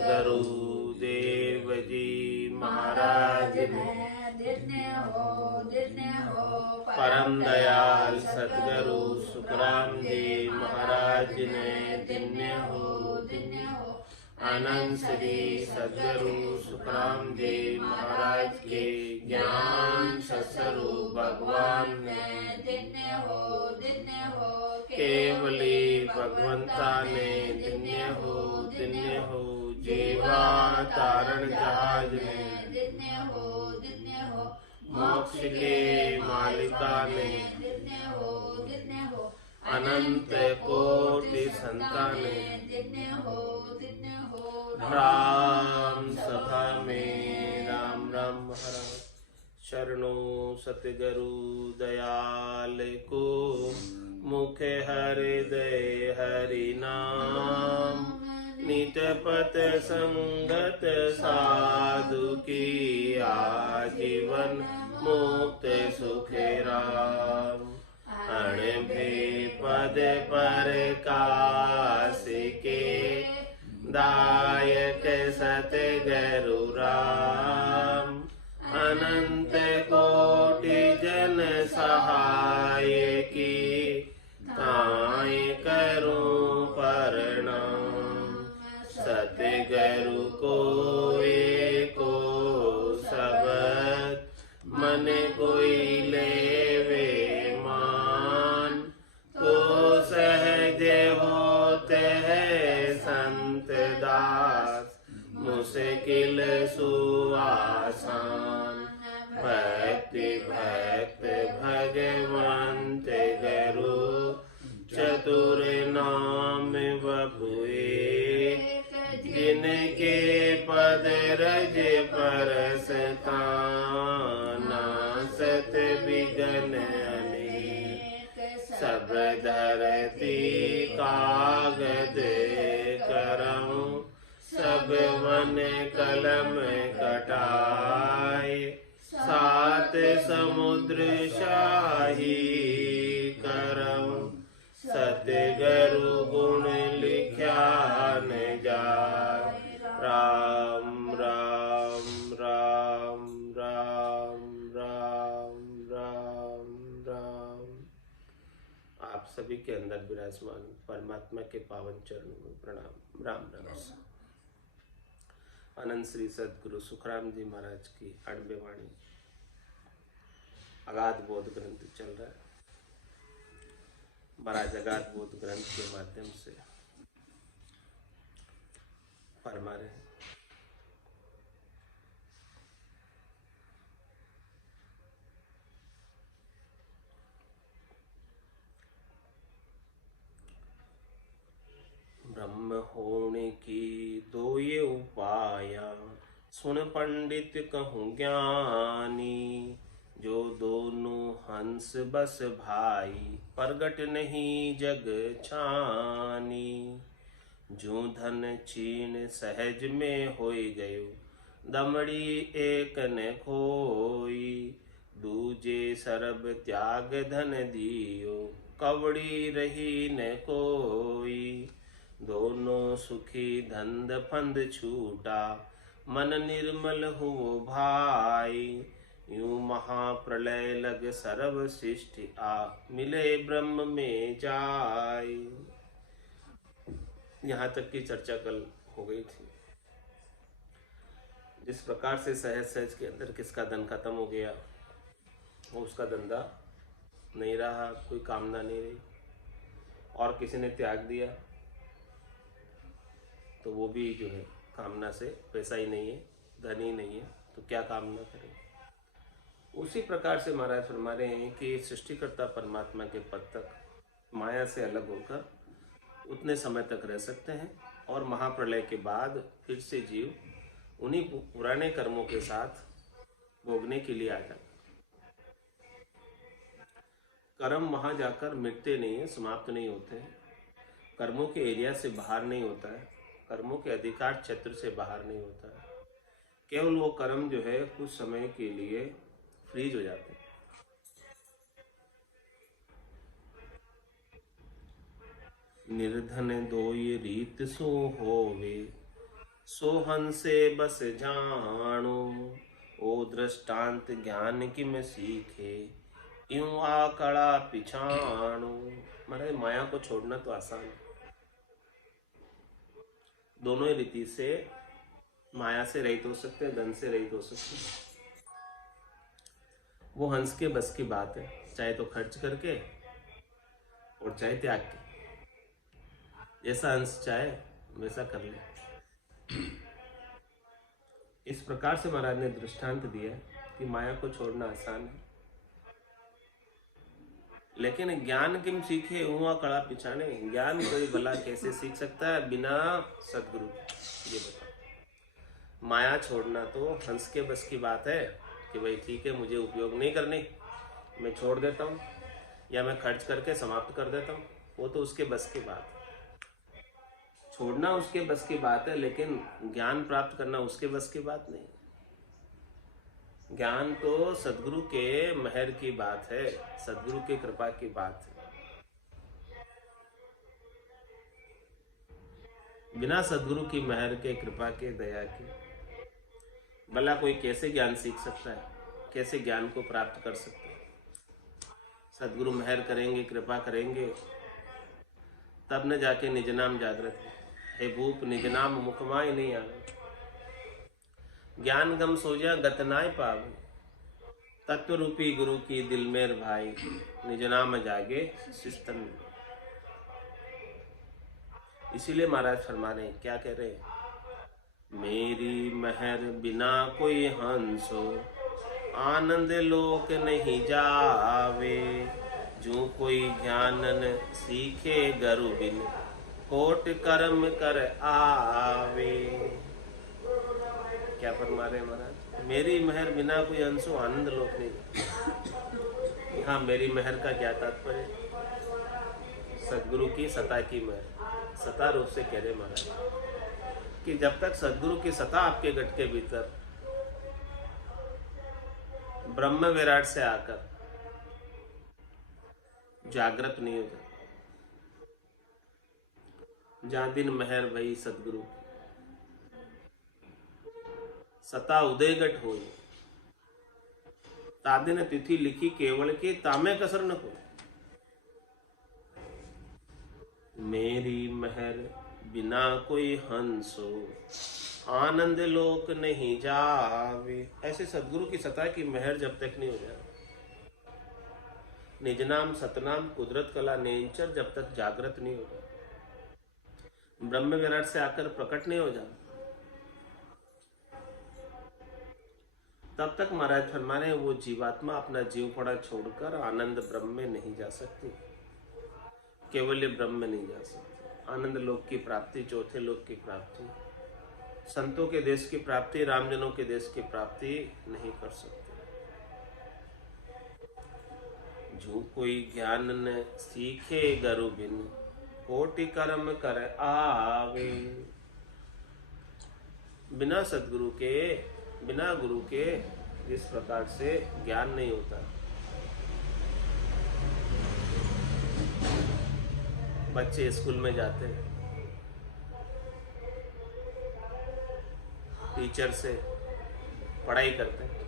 सद्गुरु देव जी महाराज ने परम दयाल सद्गुरु सुखराम जी महाराज ने दिन्य हो। आनंद श्री सद्गुरु सुखराम जी महाराज के ज्ञान सत्स्वरूप भगवान ने दिन्य हो। केवली भगवंता ने दिन्य हो। जीवा तारण जहाज में दिन्य हो। मोक्ष के मालिका ने दिन्य हो। अनंत कोटि संताने दिन्य हो। राम सभा में राम राम महाराज शरणो सतगुरु दयाल को मुख हृदय हरि नाम नित पत संगत साधु की आजीवन मुक्त सुख राम अण भे पद पर काश के दायक सतगुरु राम अनंत कोटि जन सहाय की ताय करूं प्रणाम सतगुरु को एको शब्द मन कोई लेवे मान तो सहज होते है संत दास मुश्किल सुआसान भक्ति भक्त भगवंत गुरु चतुर नाम बबुए जिनके पद रज परसता नासत विघ्न अनेक सब धरती कागद करऊं सब वन कलम कटाए सात समुद्र शाही करऊं सतगुरु गुण लिख्या न जाए राम राम राम राम राम राम राम। आप सभी के अंदर विराजमान परमात्मा के पावन चरणों में प्रणाम राम राम। अनंत श्री सद्गुरु सुखराम जी महाराज की अणबे वाणी अगाध बोध ग्रंथ चल रहा है। महाराज अगाध बोध ग्रंथ के माध्यम से फरमा रहे हैं ब्रह्म होने की दो ये उपाया सुन पंडित कहूँ ज्ञानी जो दोनों हंस बस भाई प्रगट नहीं जग छानी जो धन छीन सहज में होई गयो दमड़ी एक न खोई दूजे सरब त्याग धन दियो कवड़ी रही न कोई दोनों सुखी धंध फंद छूटा मन निर्मल हो भाई यूं महाप्रलय लग सर्व सृष्टि आ मिले ब्रह्म में जाय। यहाँ तक की चर्चा कल हो गई थी। जिस प्रकार से सहज सहज के अंदर किसका धन खत्म हो गया, वो उसका धंधा नहीं रहा, कोई कामना नहीं रही, और किसी ने त्याग दिया तो वो भी जो है कामना से, पैसा ही नहीं है, धन ही नहीं है, तो क्या कामना करें। उसी प्रकार से महाराज फरमा रहे हैं कि सृष्टिकर्ता परमात्मा के पद तक माया से अलग होकर उतने समय तक रह सकते हैं, और महाप्रलय के बाद फिर से जीव उन्हीं पुराने कर्मों के साथ भोगने के लिए आ जाता। कर्म वहां जाकर मिटते नहीं है, समाप्त नहीं होते हैं, कर्मों के एरिया से बाहर नहीं होता है, कर्मों के अधिकार क्षेत्र से बाहर नहीं होता है। केवल वो कर्म जो है कुछ समय के लिए फ्रीज हो जाते हैं। निर्धन दो ये रीत सो होवे सोहन से बस जानो, ओ दृष्टांत ज्ञान की मैं सीखे, यूं आकड़ा पिछाणु। महाराज माया को छोड़ना तो आसान है, दोनों ही रीति से माया से रहित हो सकते हैं, धन से रहित हो सकते हैं। वो हंस के बस की बात है, चाहे तो खर्च करके और चाहे त्याग के, जैसा हंस चाहे वैसा कर ले। इस प्रकार से महाराज ने दृष्टांत दिया कि माया को छोड़ना आसान है, लेकिन ज्ञान किम सीखे हुआ कड़ा पिछाने। ज्ञान कोई भला कैसे सीख सकता है बिना सदगुरु के, ये बताओ। माया छोड़ना तो हंस के बस की बात है कि भाई ठीक है, मुझे उपयोग नहीं करनी, मैं छोड़ देता हूँ, या मैं खर्च करके समाप्त कर देता हूँ, वो तो उसके बस की बात है। छोड़ना उसके बस की बात है, लेकिन ज्ञान प्राप्त करना उसके बस की बात नहीं। ज्ञान तो सदगुरु के मेहर की बात है, सदगुरु की कृपा की बात है। बिना सदगुरु की मेहर के, कृपा के, दया के भला कोई कैसे ज्ञान सीख सकता है, कैसे ज्ञान को प्राप्त कर सकता है। सदगुरु मेहर करेंगे, कृपा करेंगे, तब न जाके निज नाम जागृत है भूप निज नाम मुखमाय नहीं आवे। ज्ञान गम सोजा गतनाय पावे, तत्व रूपी गुरु की दिल मेर भाई, निज नाम जागे सिस्तन। इसीलिए महाराज फरमा रहे, क्या कह रहे हैं, मेरी मेहर बिना कोई हंसो, आनंद लोक नहीं जावे, जो कोई ज्ञानन सीखे गुरु बिन, कोट कर्म कर आवे। क्या फरमा रहे महाराज, मेरी मेहर बिना कोई अंशो आनंद लोक नहीं। यहाँ मेरी मेहर का क्या तात्पर्य, सदगुरु की सता की मेहर। सता रूप से कह रहे महाराज कि जब तक सदगुरु की सता आपके गट के भीतर ब्रह्म विराट से आकर जागृत नहीं हो जाता, जहां दिन मेहर भई सदगुरु सता उदयगट होई, तादिन तिथि लिखी केवल के तामे कसर न को। मेरी मेहर बिना कोई हंसो, आनंद लोक नहीं जावे। ऐसे सदगुरु की सता की मेहर जब तक नहीं हो जाए, निज नाम सतनाम कुदरत कला नेचर जब तक जागृत नहीं हो जाए, ब्रह्म विराट से आकर प्रकट नहीं हो जाए, तब तक महाराज फरमा रहे वो जीवात्मा अपना जीव पड़ा छोड़कर आनंद ब्रह्म में नहीं जा सकती, केवल ब्रह्म में नहीं जा सकती। आनंद लोक की प्राप्ति, चौथे लोक की प्राप्ति, संतों के देश की प्राप्ति, रामजनों के देश की प्राप्ति नहीं कर सकते। जो कोई ज्ञान न सीखे गुरु बिन, कोटि कर्म कर आवे। बिना सदगुरु के, बिना गुरु के जिस प्रकार से ज्ञान नहीं होता। बच्चे स्कूल में जाते हैं, टीचर से पढ़ाई करते हैं,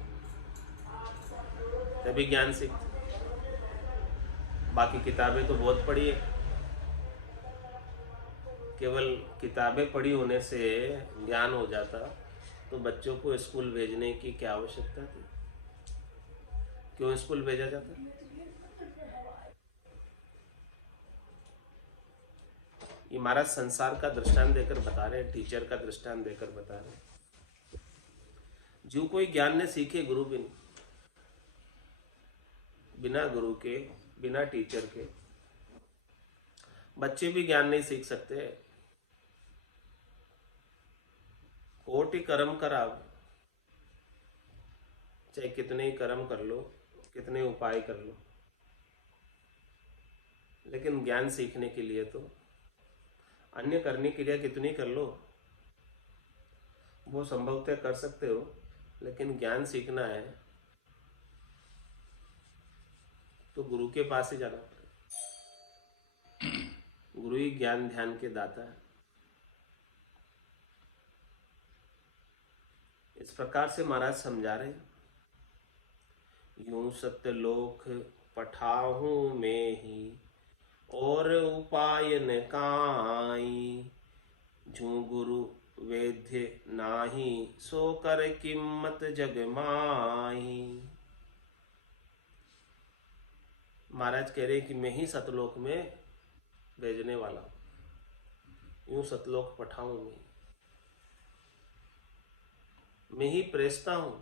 तभी ज्ञान सीखते। बाकी किताबें तो बहुत पढ़ी है, केवल किताबें पढ़ी होने से ज्ञान हो जाता तो बच्चों को स्कूल भेजने की क्या आवश्यकता थी, क्यों स्कूल भेजा जाता। ये महाराज संसार का दृष्टांत देकर बता रहे हैं, टीचर का दृष्टांत देकर बता रहे हैं। जो कोई ज्ञान ने सीखे गुरु बिन, बिना गुरु के, बिना टीचर के बच्चे भी ज्ञान नहीं सीख सकते। कोटि कर्म कराव, चाहे कितने ही कर्म कर लो, कितने उपाय कर लो, लेकिन ज्ञान सीखने के लिए तो अन्य करने के लिए कितनी कर लो, वो संभवतः कर सकते हो, लेकिन ज्ञान सीखना है तो गुरु के पास ही जाना पड़ेगा। गुरु ही ज्ञान ध्यान के दाता है। इस प्रकार से महाराज समझा रहे हैं, यूं सत्यलोक पठाऊं में ही और उपाय न काई, जूं गुरु वेद्य नाही सो कर कीमत जग माई। महाराज कह रहे कि मैं ही सतलोक में भेजने वाला हूं, यूं सतलोक पठाऊं मैं ही प्रेषता हूं,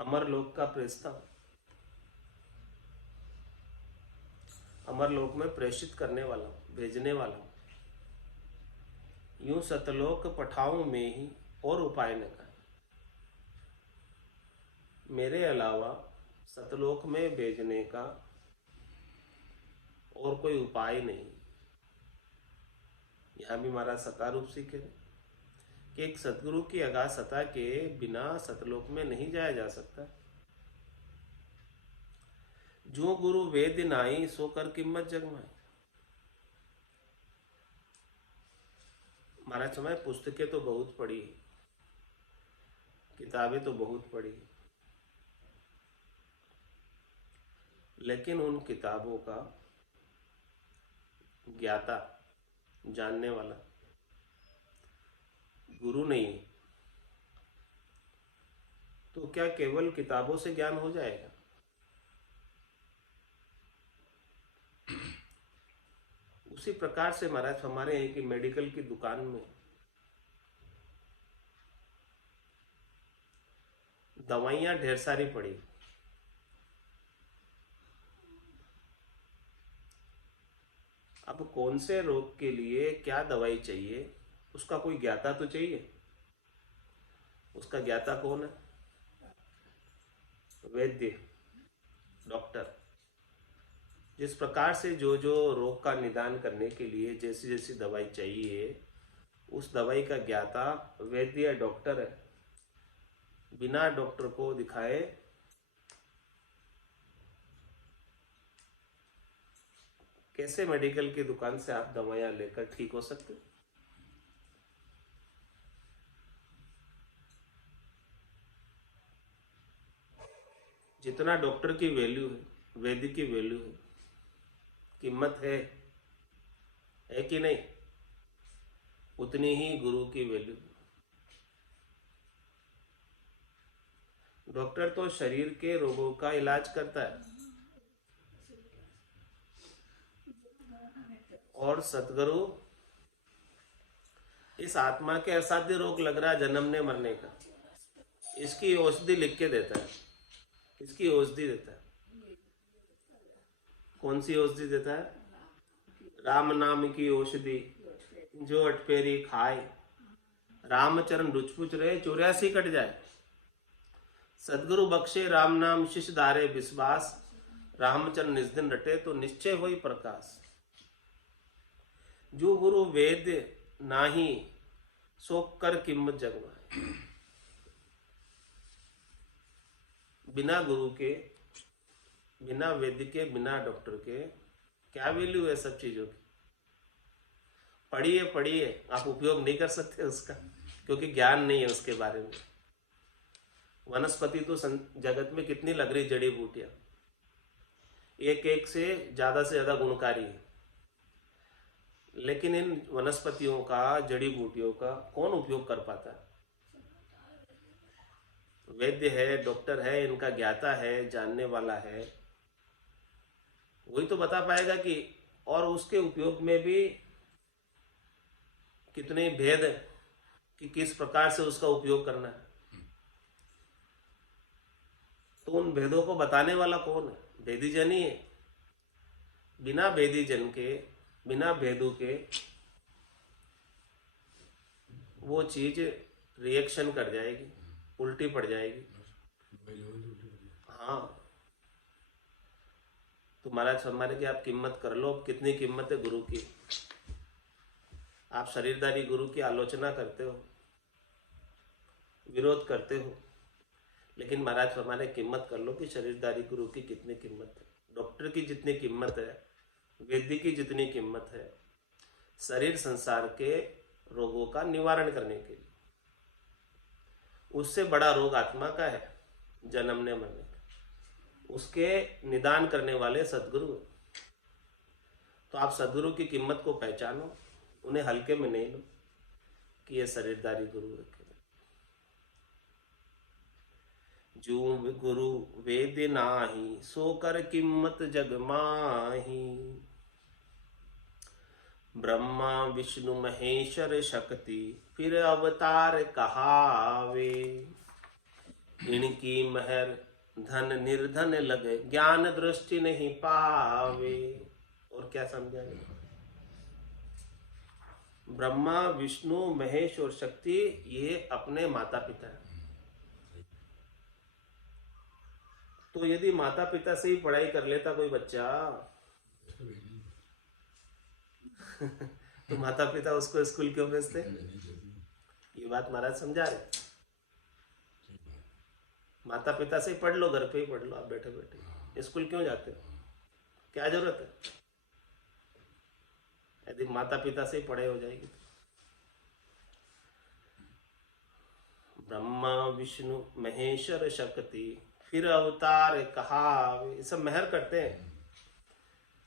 अमरलोक का प्रेषता हूं, अमरलोक में प्रेषित करने वाला हूं, भेजने वाला हूं। यूं सतलोक पठाऊं में ही और उपाय न का, मेरे अलावा सतलोक में भेजने का और कोई उपाय नहीं। यहां भी महाराज सता रूप से कह रहे कि एक सतगुरु की अगाध सता के बिना सतलोक में नहीं जाया जा सकता। जो गुरु वेद नाई सो कर कीमत जगमाई। महाराज समय पुस्तकें तो बहुत पढ़ी, किताबें तो बहुत पढ़ी, लेकिन उन किताबों का ज्ञाता, जानने वाला गुरु नहीं है, तो क्या केवल किताबों से ज्ञान हो जाएगा? उसी प्रकार से महाराज हमारे हैं कि मेडिकल की दुकान में दवाइयां ढेर सारी पड़ी, अब कौन से रोग के लिए क्या दवाई चाहिए उसका कोई ज्ञाता तो चाहिए। उसका ज्ञाता कौन है? वैद्य, डॉक्टर। जिस प्रकार से जो जो रोग का निदान करने के लिए जैसी जैसी दवाई चाहिए, उस दवाई का ज्ञाता वैद्य या डॉक्टर है। बिना डॉक्टर को दिखाए कैसे मेडिकल की दुकान से आप दवाइयां लेकर ठीक हो सकते? जितना डॉक्टर की वैल्यू है, वैद्य की वैल्यू है, कीमत है कि नहीं, उतनी ही गुरु की वैल्यू। डॉक्टर तो शरीर के रोगों का इलाज करता है, और सतगुरु इस आत्मा के असाध्य रोग लग रहा है जन्मने मरने का, इसकी औषधि लिख के देता है, इसकी औषधि देता है। कौन सी औषधि देता है? राम नाम की औषधि जो अटपेरी खाए, रामचरण रुचपुच रहे 84 कट जाए। सदगुरु बख्शे राम नाम शिष धारे विश्वास, रामचरण निज दिन रटे तो निश्चय होई प्रकाश। जो गुरु वेद नाही सो कर कीमत जगमाए। बिना गुरु के, बिना वेद के, बिना डॉक्टर के क्या वैल्यू है सब चीजों की? पढ़िए, आप उपयोग नहीं कर सकते उसका, क्योंकि ज्ञान नहीं है उसके बारे में। वनस्पति तो जगत में कितनी लग रही जड़ी बूटियां, एक एक से ज्यादा गुणकारी है, लेकिन इन वनस्पतियों का, जड़ी बूटियों का कौन उपयोग कर पाता है? वैद्य है, डॉक्टर है, इनका ज्ञाता है, जानने वाला है, वही तो बता पाएगा कि, और उसके उपयोग में भी कितने भेद है कि किस प्रकार से उसका उपयोग करना है। तो उन भेदों को बताने वाला कौन है? भेदी जन ही है। बिना भेदी जन के, बिना भेदों के वो चीज रिएक्शन कर जाएगी, उल्टी पड़ जाएगी। हाँ, तो महाराज फरमाने की आप कीमत कर लो। कितनी कीमत है गुरु की? आप शरीरदारी गुरु की आलोचना करते हो, विरोध करते हो, लेकिन महाराज फरमाने कीमत कर लो कि शरीरदारी गुरु की कितनी कीमत है। डॉक्टर की जितनी कीमत है, वैद्य की जितनी कीमत है शरीर संसार के रोगों का निवारण करने के लिए। उससे बड़ा रोग आत्मा का है, जन्मने मरने का। उसके निदान करने वाले सदगुरु हैं। तो आप सदगुरु की कीमत को पहचानो, उन्हें हल्के में नहीं लो कि ये शरीरदारी गुरु है। जो गुरु वेद नाही, सो कर कीमत जग माही। ब्रह्मा विष्णु महेश्वर शक्ति, फिर अवतार कहावे। इनकी महर धन निर्धन लगे, ज्ञान दृष्टि नहीं पावे। और क्या समझाए? ब्रह्मा विष्णु महेश और शक्ति ये अपने माता पिता हैं। तो यदि माता पिता से ही पढ़ाई कर लेता कोई बच्चा तो माता पिता उसको स्कूल क्यों भेजते? ये बात महाराज समझा रहे। माता पिता से ही पढ़ लो, घर पे ही पढ़ लो, आप बैठे बैठे स्कूल क्यों जाते हो? क्या जरूरत है? यदि माता पिता से ही पढ़ाई हो जाएगी तो। ब्रह्मा विष्णु महेश्वर शक्ति, फिर अवतार कहावे। सब मेहर करते हैं।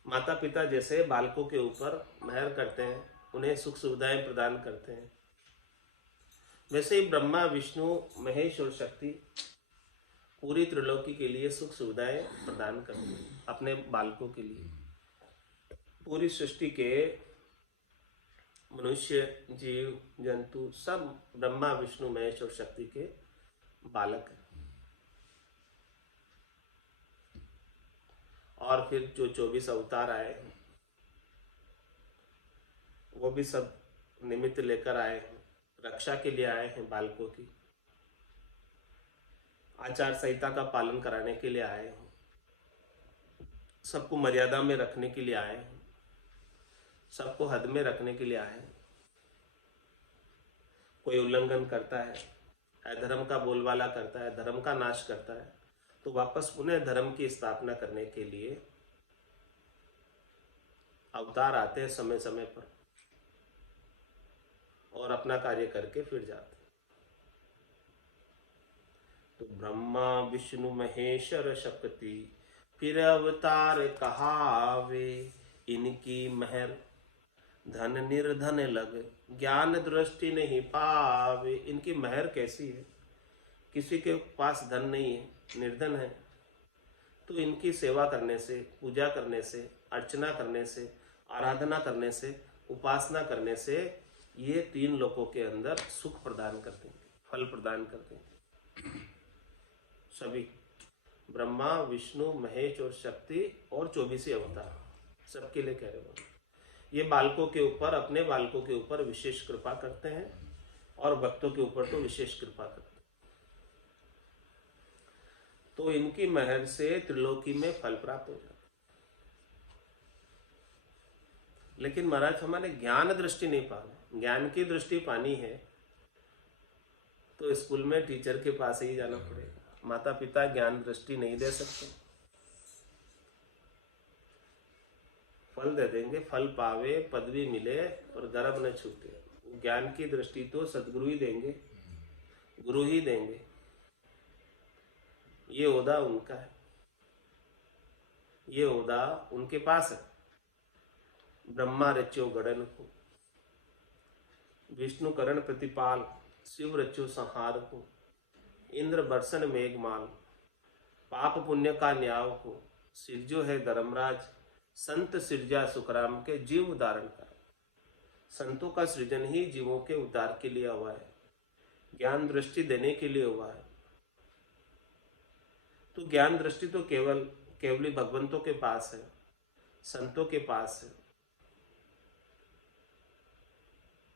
माता पिता जैसे बालकों के ऊपर मेहर करते हैं, उन्हें सुख सुविधाएं प्रदान करते हैं, वैसे ही ब्रह्मा विष्णु महेश और शक्ति पूरी त्रिलोकी के लिए सुख सुविधाएं प्रदान करते हैं अपने बालकों के लिए। पूरी सृष्टि के मनुष्य जीव जंतु सब ब्रह्मा विष्णु महेश और शक्ति के बालक हैं। और फिर जो 24 अवतार आए वो भी सब निमित्त लेकर आए हैं, रक्षा के लिए आए हैं, बालकों की आचार संहिता का पालन कराने के लिए आए हैं, सबको मर्यादा में रखने के लिए आए हैं, सबको हद में रखने के लिए आए हैं। कोई उल्लंघन करता है, अधर्म का बोलबाला करता है, धर्म का नाश करता है, तो वापस उन्हें धर्म की स्थापना करने के लिए अवतार आते हैं समय समय पर और अपना कार्य करके फिर जाते हैं। तो ब्रह्मा विष्णु महेश्वर शक्ति, फिर अवतार कहावे। इनकी महर धन निर्धन लग, ज्ञान दृष्टि नहीं पावे। इनकी महर कैसी है? किसी के पास धन नहीं है, निर्धन है, तो इनकी सेवा करने से, पूजा करने से, अर्चना करने से, आराधना करने से, उपासना करने से ये 3 लोकों के अंदर सुख प्रदान करते हैं, फल प्रदान करते हैं। सभी ब्रह्मा विष्णु महेश और शक्ति और 24 अवतार सबके लिए कह रहे हो। ये बालकों के ऊपर, अपने बालकों के ऊपर विशेष कृपा करते हैं और भक्तों के ऊपर तो विशेष कृपा करते हैं। तो इनकी महर से त्रिलोकी में फल प्राप्त हो जाता। लेकिन महाराज हमारे ज्ञान दृष्टि नहीं पा रहे। ज्ञान की दृष्टि पानी है तो स्कूल में टीचर के पास ही जाना पड़ेगा। माता पिता ज्ञान दृष्टि नहीं दे सकते। फल दे देंगे, फल पावे, पदवी मिले और गर्भ न छूटे। ज्ञान की दृष्टि तो सदगुरु ही देंगे, गुरु ही देंगे। ये ओदा उनका है, ये ओदा उनके पास है। ब्रह्मा रच्यो गणन को, विष्णु करण प्रतिपाल, शिव रच्यो संहार को, इंद्र बरसन मेघमाल, पाप पुण्य का न्याय को, सिरजो है धर्मराज, संत सिरजा सुखराम के जीव उदाहरण का। संतों का सृजन ही जीवों के उद्धार के लिए हुआ है, ज्ञान दृष्टि देने के लिए हुआ है। तो ज्ञान दृष्टि तो केवली भगवंतों के पास है, संतों के पास है।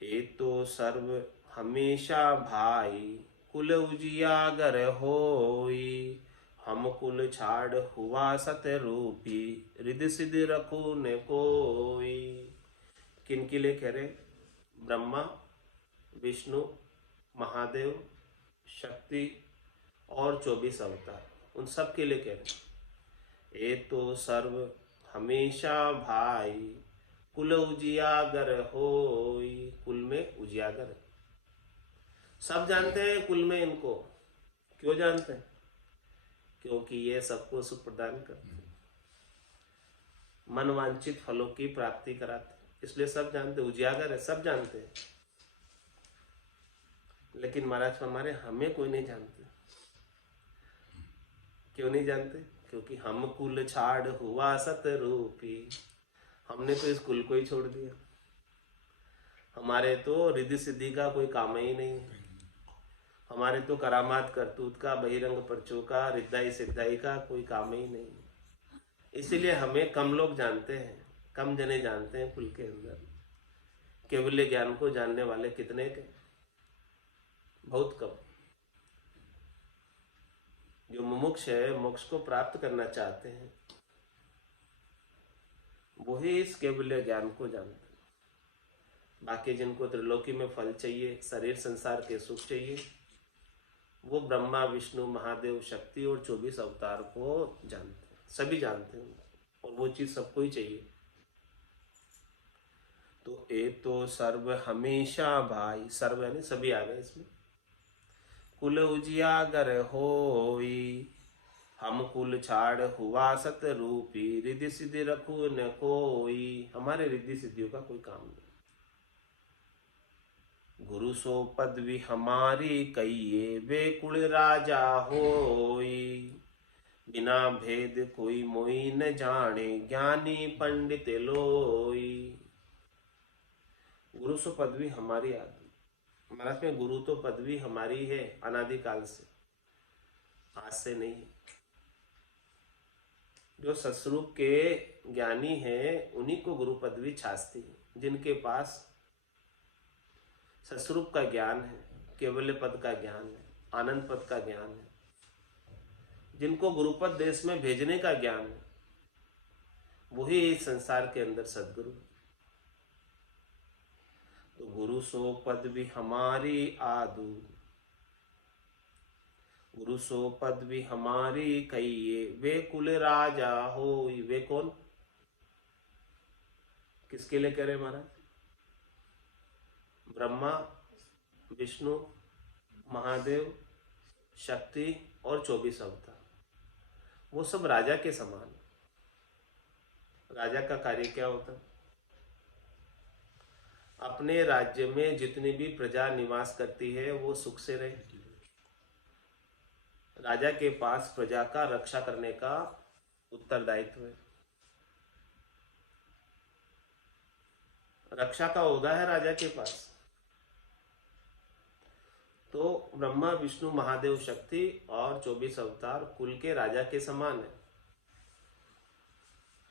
ये तो सर्व हमेशा भाई, कुल उजियागर होई। हम कुल छाड़ हुआ सत्य रूपी, रिद्धि सिद्धि रखू ने कोई। किन के लिए कह रहे? ब्रह्मा विष्णु महादेव शक्ति और 24 अवतार, उन सब के लिए कह रहे। ये तो सर्व हमेशा भाई, कुल उजियागर होई। कुल में उजियागर, सब जानते हैं कुल में इनको। क्यों जानते हैं? क्योंकि ये सबको सुख प्रदान करते हैं, मनवांछित फलों की प्राप्ति कराते हैं, इसलिए सब जानते हैं। उजियागर है, सब जानते हैं। लेकिन महाराज हमारे हमें कोई नहीं जानते। क्यों नहीं जानते? क्योंकि हम कुल छाड़ हुआ सतरूपी। हमने तो इस कुल को ही छोड़ दिया। हमारे तो रिद्धि सिद्धि का कोई काम ही नहीं है। हमारे तो करामात करतूत का, बहिरंग परचों का, रिद्धाई सिद्धाई का कोई काम ही नहीं है। इसीलिए हमें कम लोग जानते हैं, कम जने जानते हैं कुल के अंदर। केवल्य ज्ञान को जानने वाले कितने के? बहुत कम। जो मुमुक्ष है, मोक्ष को प्राप्त करना चाहते हैं, वही इस केवल्य ज्ञान को जानते हैं। बाकी जिनको त्रिलोकी में फल चाहिए, शरीर संसार के सुख चाहिए, वो ब्रह्मा विष्णु महादेव शक्ति और 24 अवतार को जानते हैं। सभी जानते हैं और वो चीज सबको ही चाहिए। तो ए तो सर्व हमेशा भाई, सर्व यानी सभी आ गए इसमें। कुल उजियागर होई, हम कुल छाड़ हुआ सत रूपी, रिद्धि सिद्धि रखू न कोई। हमारे रिद्धि सिद्धियों का कोई काम नहीं। गुरु सो पदवी हमारी कहिए, वे कुल राजा होई, बिना भेद कोई मोई न जाने, ज्ञानी पंडित लोई। गुरु सो पदवी हमारी आदि। महाराज में गुरु तो पदवी हमारी है अनादिकाल से, आज से नहीं। जो सस्वरूप के ज्ञानी हैं उन्हीं को गुरु पदवी छाजती है। जिनके पास सस्वरूप का ज्ञान है, केवल्य पद का ज्ञान है, आनंद पद का ज्ञान है, जिनको गुरुपद देश में भेजने का ज्ञान है, वही इस संसार के अंदर सदगुरु। तो गुरु सो पद भी हमारी आदू, गुरु सो पद भी हमारी कहिए, वे कुल राजा हो। वे कौन? किसके लिए कह रहे महाराज? ब्रह्मा विष्णु महादेव शक्ति और 24 अवतार, वो सब राजा के समान। राजा का कार्य क्या होता है? अपने राज्य में जितनी भी प्रजा निवास करती है वो सुख से रहे। राजा के पास प्रजा का रक्षा करने का उत्तरदायित्व है। रक्षा का ओहदा है राजा के पास। तो ब्रह्मा विष्णु महादेव शक्ति और 24 अवतार कुल के राजा के समान है।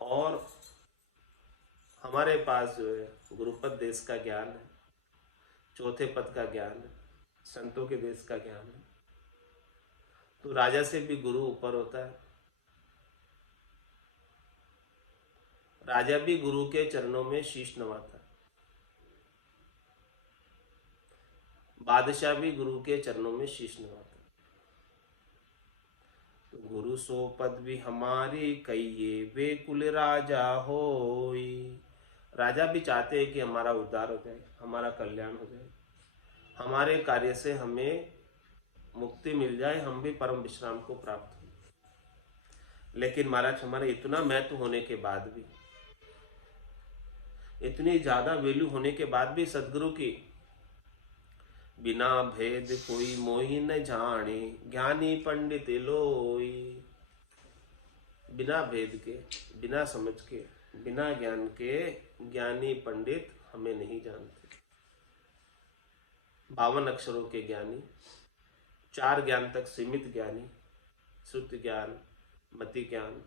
और हमारे पास जो है गुरुपद देश का ज्ञान है, चौथे पद का ज्ञान है, संतों के देश का ज्ञान है। तो राजा से भी गुरु ऊपर होता है। राजा भी गुरु के चरणों में शीश नवाता है। बादशाह भी गुरु के चरणों में शीश नवाता है। तो गुरु सो पद भी हमारी कहिए, वे कुल राजा होई। राजा भी चाहते हैं कि हमारा उद्धार हो जाए, हमारा कल्याण हो जाए, हमारे कार्य से हमें मुक्ति मिल जाए, हम भी परम विश्राम को प्राप्त हो। लेकिन महाराज हमारे इतना महत्व होने के बाद भी, इतनी ज्यादा वैल्यू होने के बाद भी सदगुरु की बिना भेद कोई मोहि न जाने, ज्ञानी पंडित लोई। बिना भेद के, बिना समझ के, बिना ज्ञान के ज्ञानी पंडित हमें नहीं जानते। 52 अक्षरों के ज्ञानी, 4 ज्ञान तक सीमित ज्ञानी, श्रुति ज्ञान, मति ज्ञान,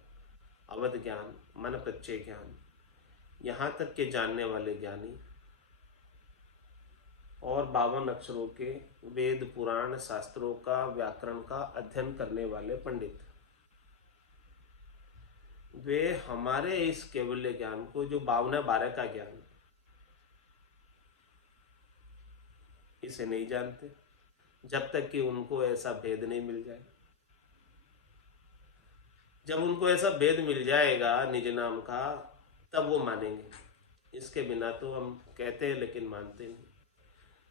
अवध ज्ञान, मन प्रत्यय ज्ञान, यहाँ तक के जानने वाले ज्ञानी, और 52 अक्षरों के वेद पुराण शास्त्रों का व्याकरण का अध्ययन करने वाले पंडित, वे हमारे इस केवल्य ज्ञान को, जो 52-12 का ज्ञान, इसे नहीं जानते जब तक कि उनको ऐसा भेद नहीं मिल जाए। जब उनको ऐसा भेद मिल जाएगा निज नाम का, तब वो मानेंगे। इसके बिना तो हम कहते हैं लेकिन मानते नहीं।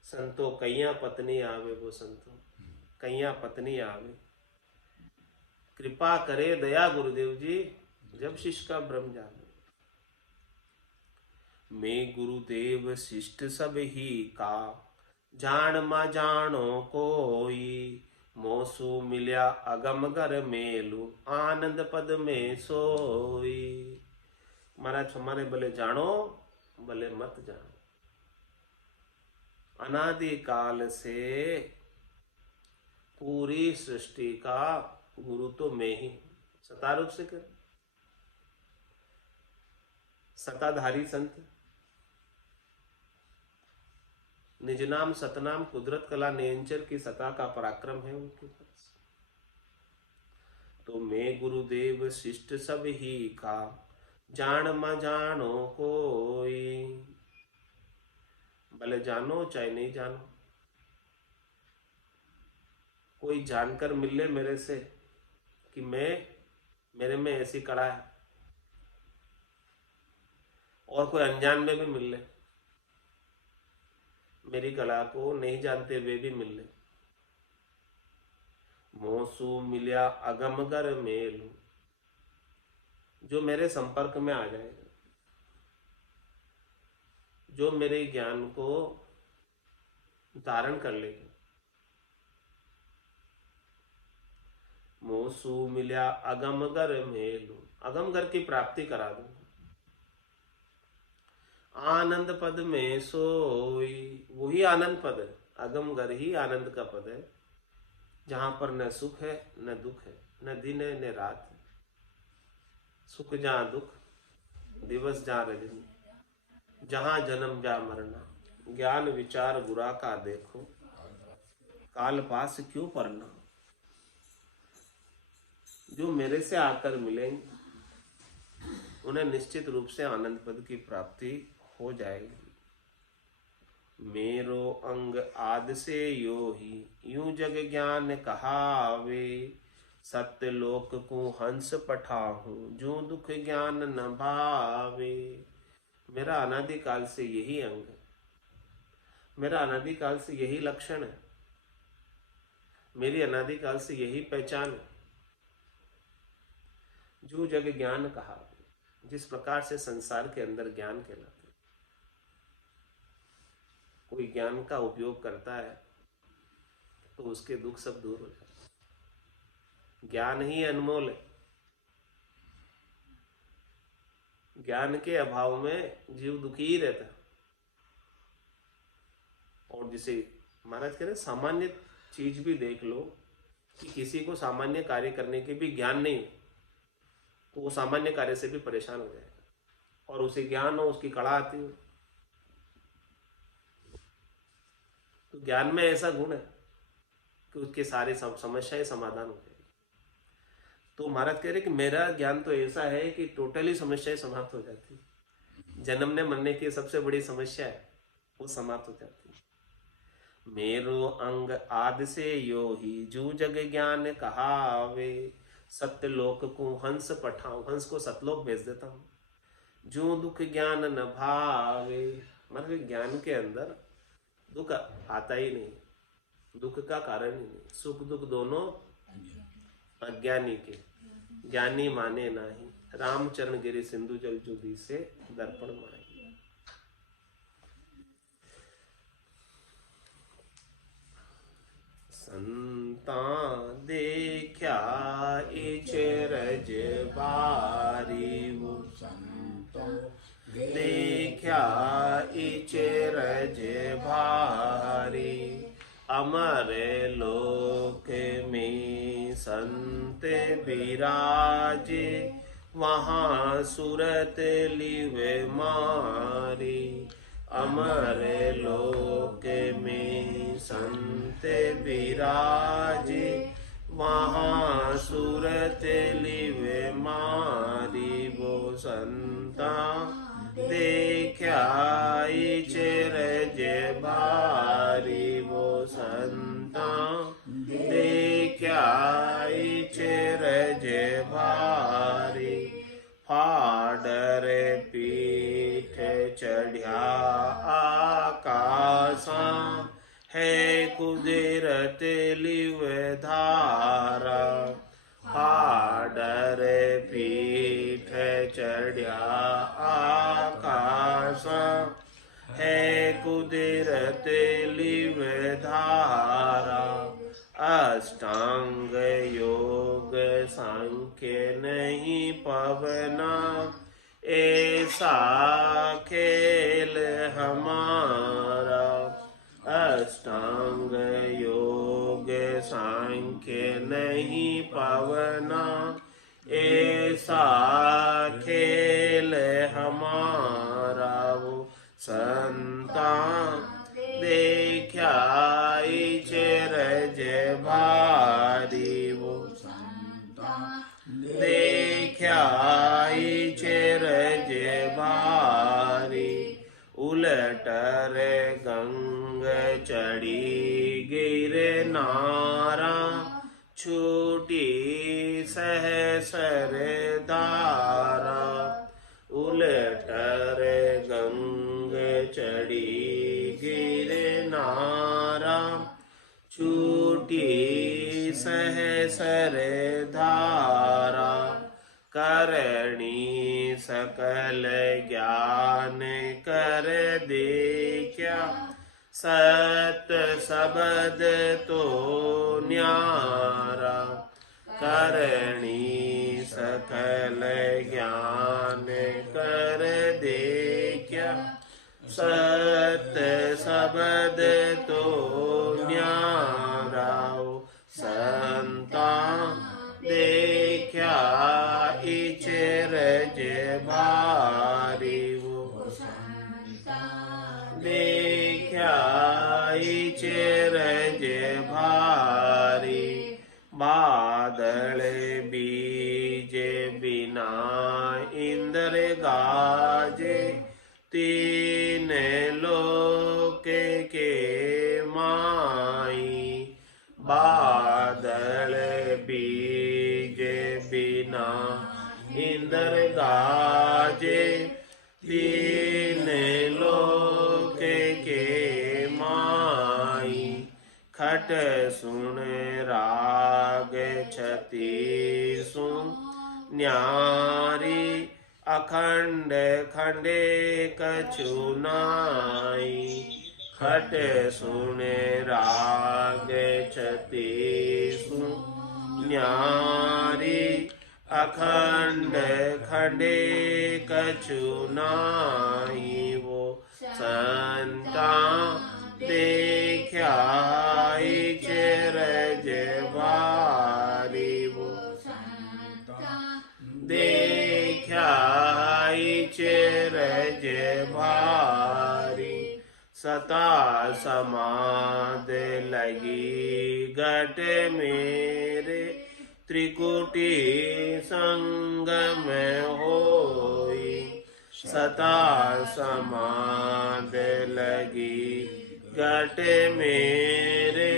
संतो कैया पत्नी आवे, वो संतो कैया पत्नी आवे। कृपा करे दया गुरुदेव जी, जब शिष्य का भ्रम जावे। मैं गुरुदेव शिष्ट सब ही का, जान मा जानो कोई। मोसु मिल्या अगम घर मेलू, आनंद पद में सोई। महाराज हमारे भले जानो भले मत जानो, अनादि काल से पूरी सृष्टि का गुरु तो मैं ही। सतारूप से कर सताधारी संत, निज नाम सतनाम कुदरत कला नियंचर की सता का पराक्रम है उनके पास। तो मैं गुरुदेव शिष्ट सब ही का, जान मा जानो कोई। भले जानो चाहे नहीं जानो, कोई जानकर मिले मेरे से कि मेरे में ऐसी कला है, और कोई अनजान में भी मिल ले, मेरी कला को नहीं जानते वे भी मिल ले। मोसू मिल्या अगमगर मेलू, जो मेरे संपर्क में आ जाएगा, जो मेरे ज्ञान को धारण कर लेगा। मोसू मिल्या अगमगर मेलू, अगमगर की प्राप्ति करा दूंगा। आनंद पद में सोई, वही आनंद पद है, अगमगर ही आनंद का पद है, जहां पर न सुख है न दुख है, न दिन है न रात है। सुख जहां दुख, दिवस जहां रजनी, जहां जन्म जहां मरना। ज्ञान विचार बुरा का देखो, काल पास क्यों पढ़ना। जो मेरे से आकर मिलेंगे उन्हें निश्चित रूप से आनंद पद की प्राप्ति हो जाएगी। मेरो अंग आद से यो ही, यूं जग ज्ञान कहावे। सत्य लोक को हंस पठाहूं, जो दुख ज्ञान न भावे। मेरा अनादिकाल से यही अंग है, मेरा अनादिकाल से यही लक्षण है, मेरी अनादिकाल से यही पहचान है। जो जग ज्ञान कहा, जिस प्रकार से संसार के अंदर ज्ञान कहलाते, कोई ज्ञान का उपयोग करता है तो उसके दुख सब दूर हो जाते हैं। ज्ञान ही अनमोल है, ज्ञान के अभाव में जीव दुखी ही रहता। और जिसे महाराज कह रहे सामान्य चीज भी देख लो, कि किसी को सामान्य कार्य करने के भी ज्ञान नहीं हो तो वो सामान्य कार्य से भी परेशान हो जाएगा, और उसे ज्ञान हो, उसकी कला आती हो, तो ज्ञान में ऐसा गुण है कि उसके सारे समस्याएं समाधान हो जाएगी। तो महाराज कह रहे कि मेरा ज्ञान तो ऐसा है कि टोटली समस्याएं समाप्त हो जाती, जन्मने मरने की सबसे बड़ी समस्या है वो समाप्त हो जाती। मेरो अंग आद से यो ही, जू जग ज्ञान कहावे। सत्य लोक को हंस पठाऊं, हंस को सतलोक भेज देता हूं। जो दुख ज्ञान न भावे, मतलब ज्ञान के अंदर दुख आता ही नहीं, दुख का कारण ही नहीं। सुख दुख दोनों अज्ञानी के, ज्ञानी माने नाही। रामचरण गिरि सिंधु जल जुदी से दर्पण माई। संता देखा इचरज बारी, वो संतो देखा इचरज भारी। अमर लोक में संत विराजे, वहाँ सुरत लिवे मारी। अमर लोक में संत विराजे, वहाँ सुरत लिवे मारी। वो संता देखा इचरज भारी, वो संता देखा इचरज भारी। फाडर पीठ चढ़िया आकाशा, कुदिरत लिव धारा पाडर पीठ चढ़िया आकाश है कुदिरत लिव धारा अष्टांग योग सांख्य नहीं पवना ऐसा खेल हमारा अष्टांग योग सांख्य नहीं पवना ऐसा खेल हमारा वो संता देखा चरज भारी वो देखा चरज भारी उलटर गंग चढ़ी गिर नारा छूटी सहसर धारा उलटर गंग चढ़ी गिर नारा छूटी सहसर धारा करणी सकल ज्ञान कर देखा सत सबद तो न्यारा करणी सकल ज्ञान कर देखा सत सबद तो न्यारा संता देखा इचरज भारी वो देखा इचरज भारी बादल बीज बिना इंद्र गाजे तीन लोक के माई बादल बीज बिना इंद्र गाजे तीन लोक के माई खट सुन राग छती सुन न्यारी अखंड खंडे कछु नाई खट सुन राग छती सुन न्यारी अखंड खंडे कछु नाई वो संता देखा चरज भारी वो देखा चरज भारी सता समाद लगी घट मेरे त्रिकुटी संगम होई सता समाद लगी घट मेरे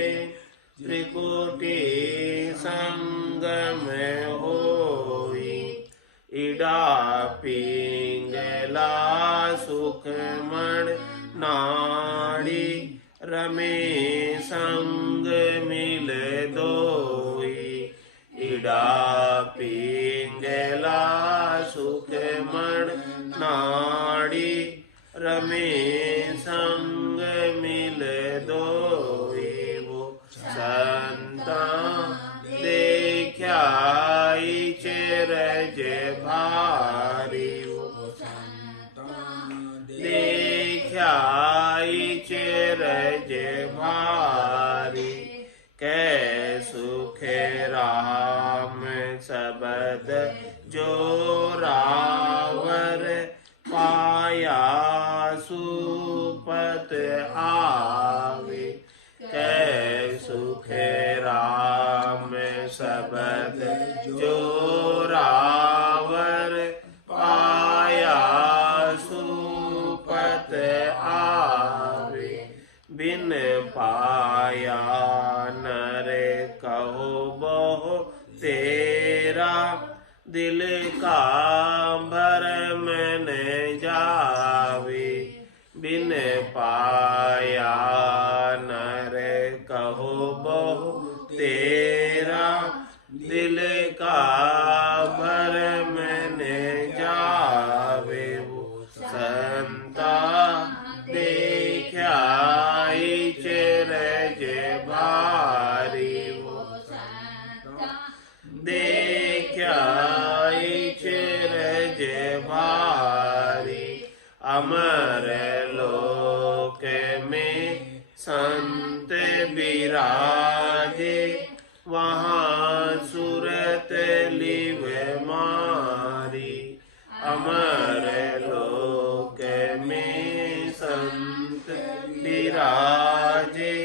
त्रिकुटी संगम होई इडा पिंगला सुखमण नाड़ी रमे संग मिल दोई इडा पिंगला सुखमण नाड़ी रमे संग मिल दोई वो संता देखा चरज भारी वो देखा चरज भारी कै सुख राम सबद जो रावर पाया सुपत आवे कै सुख राम सबद जो रावर पाया सुपत आवे बिन पाया नर कहो बहु तेरा दिल का भरम न जावे बिन पाया नर कहो बहु तेरा, दिल का भर मैंने जावे वो संता, देखा चरज भारी वो संता, देखा चरज भारी। अमर लोक में संत विराजे, वहाँ सूरत लिव मारी। अमर लोक में संत विराजे,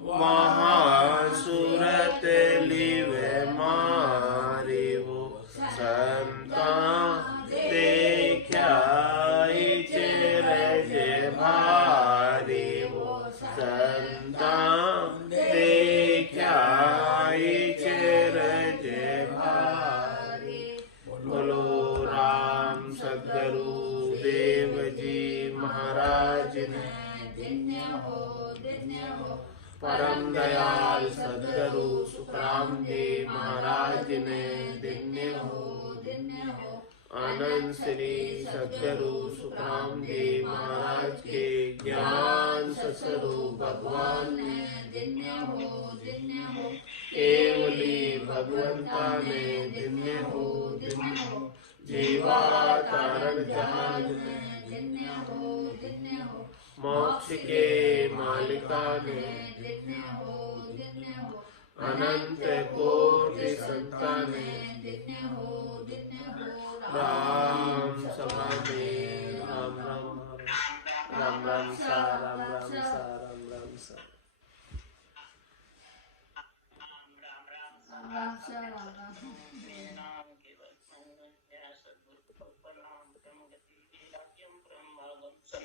वहाँ सूरत लिव मारी वो संता, देखा चरज भारी वो संता, देखा चरज भारी। बोलो राम सद्गुरु देव जी महाराज ने, धन्य हो परम दयाल सद्गुरु सुखराम जी महाराज ने, धन्य हो आनंद श्री सद्गुरु सुखराम जी महाराज के ज्ञान ससुरु भगवान ने, धन्य हो केवली भगवंता ने, धन्य हो जीवा तारण जहाज ने, धन्य हो मोक्ष के मालिका ने, धन्य हो अनंत कोटि संताने, धन्य हो राम सभा में राम राम राम राम सा राम राम सा राम राम सा राम राम सा राम राम।